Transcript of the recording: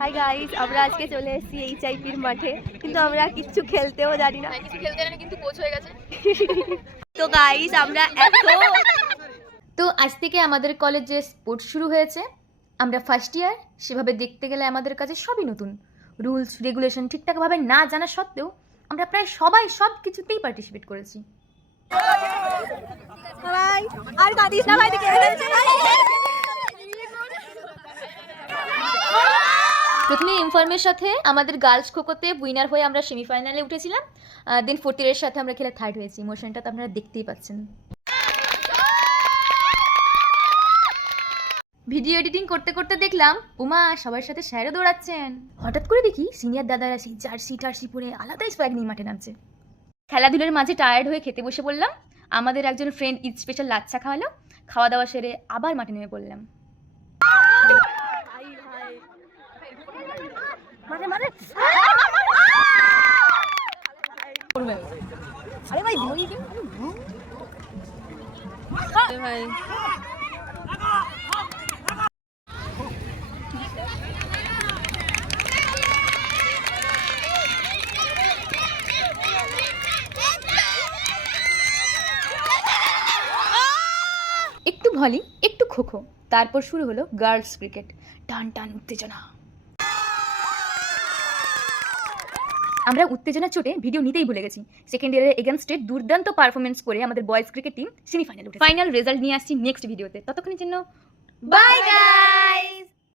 Hi guys, আমরা আজকে চলে এসেছি এইচআইপির মাঠে, কিন্তু আমরা কিচ্ছু খেলতেও জানি না। কিছু খেলতে জানি কিন্তু কোচ হয়ে গেছে। তো গাইস আমরা তো আজ থেকে আমাদের কলেজে স্পোর্টস শুরু হয়েছে। আমরা ফার্স্ট ইয়ার, সেভাবে দেখতে গেলে আমাদের কাছে সবই নতুন। রুলস রেগুলেশন ঠিকঠাকভাবে না জানা সত্ত্বেও আমরা প্রায় সবাই সব কিছুতেই পার্টিসিপেট করেছি। আর কাঁদিস না ভাই, প্রথমে ইনফর্মের সাথে আমাদের গার্লস খোখোতে উইনার হয়ে আমরা সেমিফাইনালে উঠেছিলাম। দেন ফোর্থ ইয়ারের সাথে আমরা খেলে থার্ড হয়েছি। ইমোশনটা তো আপনারা দেখতেই পাচ্ছেন। ভিডিও এডিটিং করতে করতে দেখলাম উমা সবার সাথে স্যারও দৌড়াচ্ছেন। হঠাৎ করে দেখি সিনিয়র দাদারা সেই জার্সি টার্সি পরে আলাদাই সোয়াগ নিয়ে মাঠে নামছে। খেলাধুলার মাঝে টায়ার্ড হয়ে খেতে বসে বললাম। আমাদের একজন ফ্রেন্ড ঈদ স্পেশাল লাচ্ছা খাওয়ালো। খাওয়া দাওয়া সেরে আবার মাঠে নেমে পড়লাম। আরে ভাই ভাই একটু ভলি, একটু খোখো, তারপর শুরু হলো গার্লস ক্রিকেট। টান টান উত্তেজনা। আমরা উত্তেজনা চোটে ভিডিও নিতেই ভুলে গেছি। সেকেন্ড ইয়ারের এগেনস্টে দুর্দান্ত পারফরমেন্স করে আমাদের বয়েজ ক্রিকেট টিম সেমিফাইনাল উঠে। ফাইনাল রেজাল্ট নিয়ে আসছি নেক্সট ভিডিওতে। ততক্ষণের জন্য বাই গাইস।